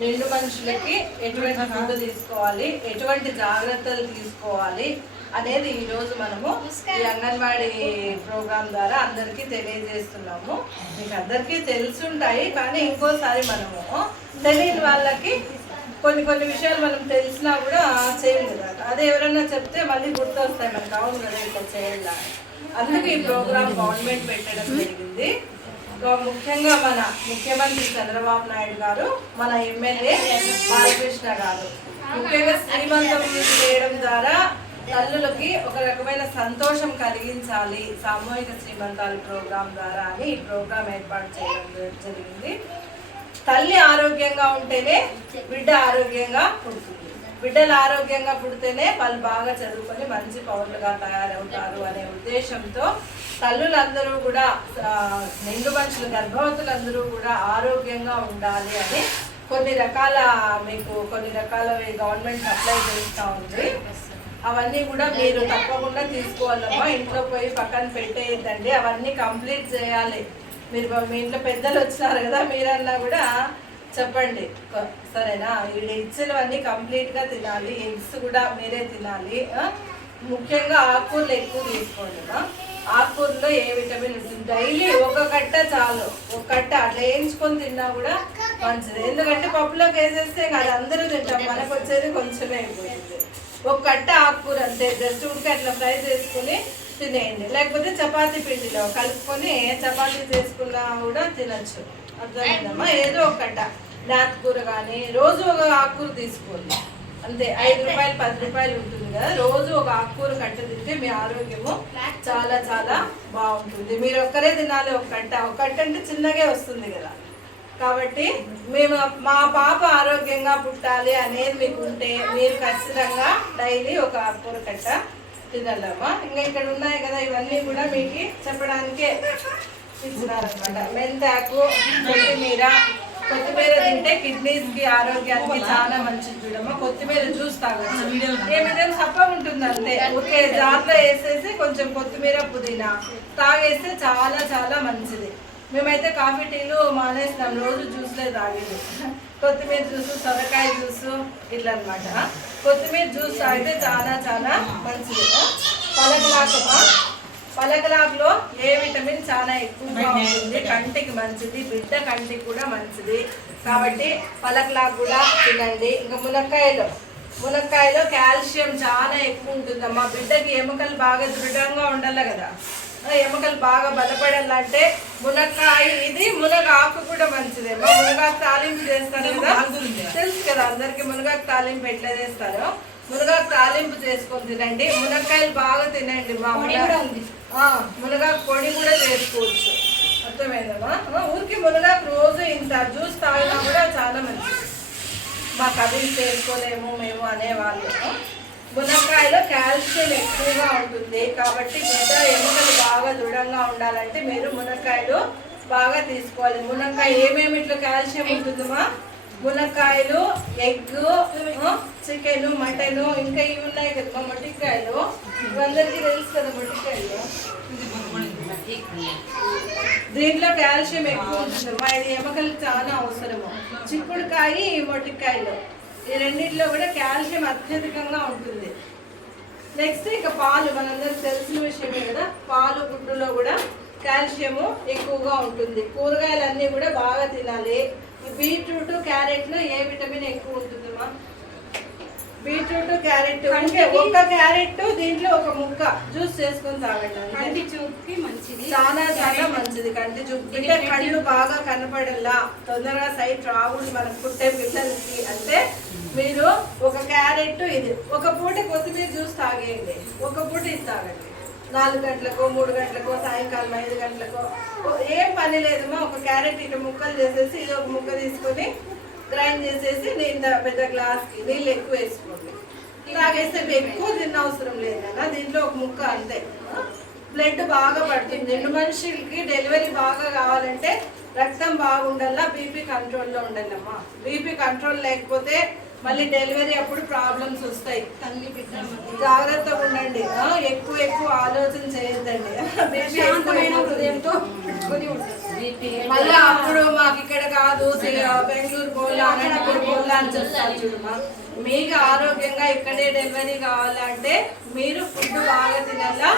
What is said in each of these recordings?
నిండు మనుషులకి ఎటువంటి ఫుడ్ తీసుకోవాలి, ఎటువంటి జాగ్రత్తలు తీసుకోవాలి అనేది ఈరోజు మనము ఈ అంగన్వాడీ ప్రోగ్రాం ద్వారా అందరికీ తెలియజేస్తున్నాము. మీకు అందరికీ తెలుసుంటాయి, కానీ ఇంకోసారి మనము తెలియని వాళ్ళకి కొన్ని విషయాలు మనం తెలిసినా కూడా చేయాలి కదా. అదే ఎవరైనా చెప్తే మళ్ళీ గుర్తొస్తాయి మనకు, అవును కదా ఇట్లా చేయాలి. అందుకే ఈ ప్రోగ్రాం గవర్నమెంట్ పెట్టడం జరిగింది. ముఖ్యంగా మన ముఖ్యమంత్రి చంద్రబాబు నాయుడు గారు, మన ఎమ్మెల్యే బాలకృష్ణ గారు ముఖ్యంగా శ్రీమంతం చేయడం ద్వారా తల్లులకి ఒక రకమైన సంతోషం కలిగించాలి సామూహిక శ్రీమంతాల ప్రోగ్రాం ద్వారా అని ఈ ప్రోగ్రాం ఏర్పాటు చేయడం జరిగింది. తల్లి ఆరోగ్యంగా ఉంటేనే బిడ్డ ఆరోగ్యంగా పుడుతుంది, బిడ్డలు ఆరోగ్యంగా పుడితేనే వాళ్ళు బాగా చదువుకొని మంచి పౌరులుగా తయారవుతారు అనే ఉద్దేశంతో తల్లులందరూ కూడా, నిండు మనుషులు గర్భవతులందరూ కూడా ఆరోగ్యంగా ఉండాలి అని కొన్ని రకాల గవర్నమెంట్ అప్లై చేస్తూ ఉంది. అవన్నీ కూడా మీరు తప్పకుండా తీసుకోవాలమ్మా. ఇంట్లో పోయి పక్కన పెట్టేయద్దండి, అవన్నీ కంప్లీట్ చేయాలి. మీరు మీ ఇంట్లో పెద్దలు వచ్చినారు కదా, మీరన్నా కూడా చెప్పండి సరేనా. వీళ్ళు ఇచ్చినవన్నీ కంప్లీట్గా తినాలి, ఎగ్స్ కూడా మీరే తినాలి. ముఖ్యంగా ఆకుకూరలు ఎక్కువ తీసుకోండి. ఆకుకూరలో ఏ విటమిన్ ఉంటుంది, డైలీ ఒక కట్ట చాలు, ఒక కట్ట అట్లా వేయించుకొని తిన్నా కూడా మంచిది. ఎందుకంటే పప్పులోకి వేసేస్తే అది అందరూ తింటాం, మనకు వచ్చేది కొంచెమే అయిపోతుంది. ఒక కట్ట ఆకుకూర అంతే, జస్ట్ ఉడికి అట్లా ఫ్రై చేసుకుని తినేయండి. లేకపోతే చపాతీ పిండిలో కలుపుకొని చపాతీ చేసుకున్నా కూడా తినచ్చు. అర్థమైందమ్మా. ఏదో ఒక కట్ట నాటుకూర కానీ రోజు ఒక ఆకుకూర తీసుకోండి అంతే. 5 రూపాయలు 10 రూపాయలు ఉంటుంది కదా, రోజు ఒక ఆకుకూర కట్ట తింటే మీ ఆరోగ్యము చాలా చాలా బాగుంటుంది. మీరు ఒక్కరే తినాలి ఒక కట్ట అంటే చిన్నగా వస్తుంది కదా. కాబట్టి మా పాప ఆరోగ్యంగా పుట్టాలి అనేది మీకు ఉంటే మీరు ఖచ్చితంగా డైలీ ఒక ఆకుకూర కట్ట తినాలమ్మా. ఇంకా ఇక్కడ ఉన్నాయి కదా, ఇవన్నీ కూడా మీకు చెప్పడానికే ఇచ్చినారనమాట. మెంతాకు, కొత్తిమీర తింటే కిడ్నీస్కి ఆరోగ్యానికి చాలా మంచిది చూడమ్మా. కొత్తిమీర జ్యూస్ తాగొచ్చు, ఏమిటం సప్పగా ఉంటుంది అంతే. ఓకే, జార్లో వేసేసి కొంచెం కొత్తిమీర పుదీనా తాగేస్తే చాలా చాలా మంచిది. మేమైతే కాఫీ టీలు మానేస్తాం, రోజు జ్యూస్లే తాగేది. కొత్తిమీర జ్యూసు, సొరకాయ జ్యూసు ఇట్లా అనమాట. కొత్తిమీర జ్యూస్ తాగితే చాలా చాలా మంచిది. పలకలాకులో ఏ విటమిన్ చాలా ఎక్కువగా ఉంటుంది, కంటికి మంచిది, బిడ్డ కంటికి కూడా మంచిది. కాబట్టి పలకలాకు కూడా తినండి. ఇంకా మునక్కాయలో కాల్షియం చాలా ఎక్కువ ఉంటుందమ్మా. బిడ్డకి ఎముకలు బాగా దృఢంగా ఉండాలి కదా, ఎముకలు బాగా బలపడాలంటే మునక్కాయ, ఇది మునగాకు కూడా మంచిదేమో. మునగాకు తాలింపు చేస్తారు కదా, తెలుసు కదా అందరికి మునగాకు తాలింపు ఎట్లా చేస్తారో. మునగాకు తాలింపు చేసుకొని తినండి. మునక్కాయలు బాగా తినండి. మునగాకు పొడి కూడా చేసుకోవచ్చు. అర్థమైందమ్మా. ఊరికి మునగాకు రోజు ఇంత జ్యూస్ తాగినా కూడా చాలా మంచిది. మాకు అవి చేసుకోలేము మేము అనేవాళ్ళు. మునక్కాయలో కాల్షియం ఎక్కువగా ఉంటుంది కాబట్టి బిడ్డ ఎముకలు బాగా దృఢంగా ఉండాలంటే మీరు మునక్కాయలు బాగా తీసుకోవాలి. మునక్కాయ ఏమేమి ఇట్లా కాల్షియం ఉంటుందమ్మా? మునక్కాయలు, ఎగ్, చికెన్, మటన్, ఇంకా ఇవి ఉన్నాయి కదమ్మా మొట్టికాయలు. ఇవందరికీ తెలుసు కదా మొట్టికాయలు. దీంట్లో కాల్షియం ఎక్కువ ఉంటుందమ్మా. ఇది ఎముకలకు చాలా అవసరము. చిక్కుడుకాయ, మొట్టికాయలు ఈ రెండింటిలో కూడా కాల్షియం అత్యధికంగా ఉంటుంది. నెక్స్ట్ ఇంకా పాలు, మనందరికి తెలిసిన విషయమే కదా, పాలు గుడ్డులో కూడా కాల్షియము ఎక్కువగా ఉంటుంది. కూరగాయలన్నీ కూడా బాగా తినాలి. బీట్రూట్, క్యారెట్లో ఏ విటమిన్ ఎక్కువ ఉంటుందమ్మా? బీట్రూట్, క్యారెట్, ఒక్క క్యారెట్ దీంట్లో ఒక ముక్క జ్యూస్ చేసుకొని తాగండి. కంటి చూపుకి మంచిది, చాలా చాలా మంచిది. కంటి చూపు, బిడ్డ కళ్ళు బాగా కనపడల్లా, తొందరగా సైట్ రాకూడదు మనకు పుట్టే పిల్లలకి అంటే మీరు ఒక క్యారెట్, ఇది ఒక పూట కొత్తిమీర జ్యూస్ తాగేయండి. ఒక పూట ఇది తాగండి. 4 గంటలకో 3 గంటలకో సాయంకాలం 5 గంటలకో ఏం పని లేదమ్మా. ఒక క్యారెట్ ఇటు ముక్కలు చేసేసి ఇది ఒక ముక్క తీసుకొని గ్రైండ్ చేసేసి ఇంత పెద్ద గ్లాస్కి నీళ్ళు ఎక్కువ వేసుకోండి. తాగేస్తే ఎక్కువ తిన్న అవసరం లేదన్నా, దీంట్లో ఒక ముక్క అంతే. బ్లడ్ బాగా పడుతుంది. నిండు మనుషులకి డెలివరీ బాగా కావాలంటే రక్తం బాగుండాలా, బీపీ కంట్రోల్లో ఉండాలమ్మా. బీపీ కంట్రోల్ లేకపోతే మళ్ళీ డెలివరీ అప్పుడు ప్రాబ్లమ్స్ వస్తాయి. తల్లి బిడ్డ జాగ్రత్తగా ఉండండి. ఎక్కువ ఆలోచన చేయొద్దండి. శాంతమైన హృదయంతో పెట్టుకొని ఉంటుంది. బీపీ మళ్ళీ అప్పుడు మాకు ఇక్కడ కాదు బెంగళూరు పోలా అనంతపూర్ పోలా అని చెప్తారు చూడమ్మా. మీకు ఆరోగ్యంగా ఇక్కడే డెలివరీ కావాలంటే మీరు ఫుడ్ బాగా తినాలా,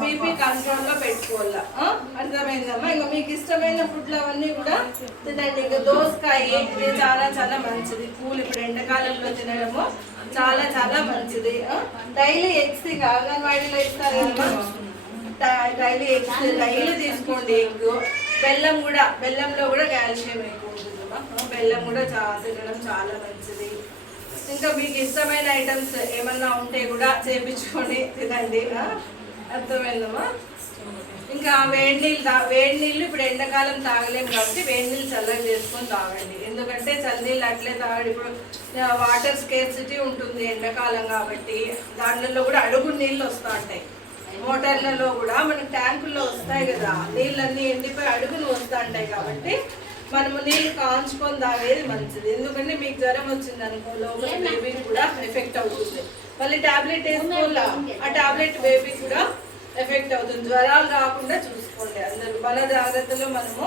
బీపీ కంట్రోల్లో పెట్టుకోవాలా. అర్థమైందమ్మా? ఇంకా మీకు ఇష్టమైన ఫుడ్లు అవన్నీ కూడా తినండి. ఇంకా దోసకాయ ఇది చాలా చాలా మంచిది. పూలు ఇప్పుడు ఎండాకాలంలో తినడము చాలా చాలా మంచిది. డైలీ ఎగ్స్ ఇంకా అంగన్వాడీలో ఇస్తారు కదమ్మా, డైలీ ఎగ్స్ డైలీ తీసుకోండి. ఎగ్ బెల్లంలో కూడా కాల్షియం ఎక్కువ ఉంటుందమ్మా. బెల్లం కూడా తినడం చాలా మంచిది. ఇంకా మీకు ఇష్టమైన ఐటమ్స్ ఏమన్నా ఉంటే కూడా చేపించుకొని తినండి. అర్థమైందమ్మా? ఇంకా వేడి నీళ్ళు ఇప్పుడు ఎండాకాలం తాగలేము కాబట్టి వేడి నీళ్ళు చల్లగా చేసుకొని తాగండి. ఎందుకంటే చల్లనీళ్ళు అట్లే తాగండి. ఇప్పుడు వాటర్ స్కేర్సిటీ ఉంటుంది ఎండాకాలం కాబట్టి, దాంట్లో కూడా అడుగు నీళ్ళు వస్తూ ఉంటాయి. మోటార్లలో కూడా మనకి ట్యాంకుల్లో వస్తాయి కదా, నీళ్ళన్నీ ఎండిపోయి అడుగులు వస్తూ ఉంటాయి. కాబట్టి మనము నీళ్ళు కాంచుకొని తాగేది మంచిది. ఎందుకంటే మీకు జ్వరం వచ్చింది అనుకో, లోపల బేబీకి కూడా ఎఫెక్ట్ అవుతుంది. మళ్ళీ టాబ్లెట్ వేసుకోవాలా, ఆ టాబ్లెట్ బేబీ కూడా ఎఫెక్ట్ అవుతుంది. జ్వరాలు రాకుండా చూసుకోండి అందరూ. మన జాగ్రత్తలో మనము